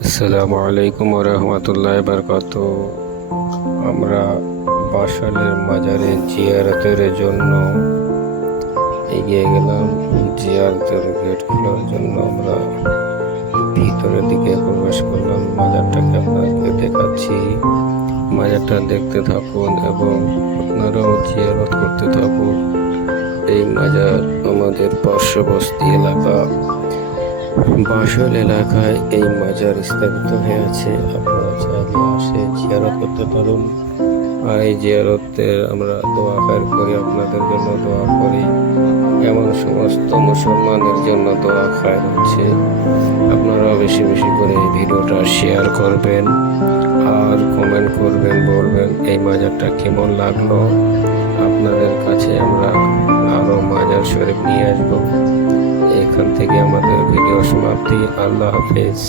আসসালামু আলাইকুম রহমতুল্লাহ বারকাত। আমরা বাসালের মাজারে জিয়ারতের জন্য এগিয়ে গেলাম। জিয়ারতের গেট খোলার জন্য আমরা ভিতরের দিকে প্রবেশ করলাম। মাজারটাকে আপনাকে দেখাচ্ছি, মাজারটা দেখতে থাকুন এবং আপনারাও জিয়ারত করতে থাকুন। এই মাজার আমাদের পার্শ্ববর্তী এলাকা বাসল এলাকায় এই মাজার স্থাপিত হয়ে আছে। আপনারা চাইলে আসে জিয়ারত করতে পারুন। আর এই জিয়ারতের আমরা দোয়া খায়ের করি, আপনাদের জন্য দোয়া করি। এমন সমস্ত মুসলমানের জন্য দোয়া খায়ের হচ্ছে। আপনারাও বেশি বেশি করে এই ভিডিওটা শেয়ার করবেন আর কমেন্ট করবেন, বলবেন এই মাজারটা কেমন লাগলো। আপনাদের কাছে আমরা আরো মাজার শরীফ নিয়ে আসবো। এখান থেকে আমাদের ভিডিও সমাপ্তি। আল্লাহ হাফেজ।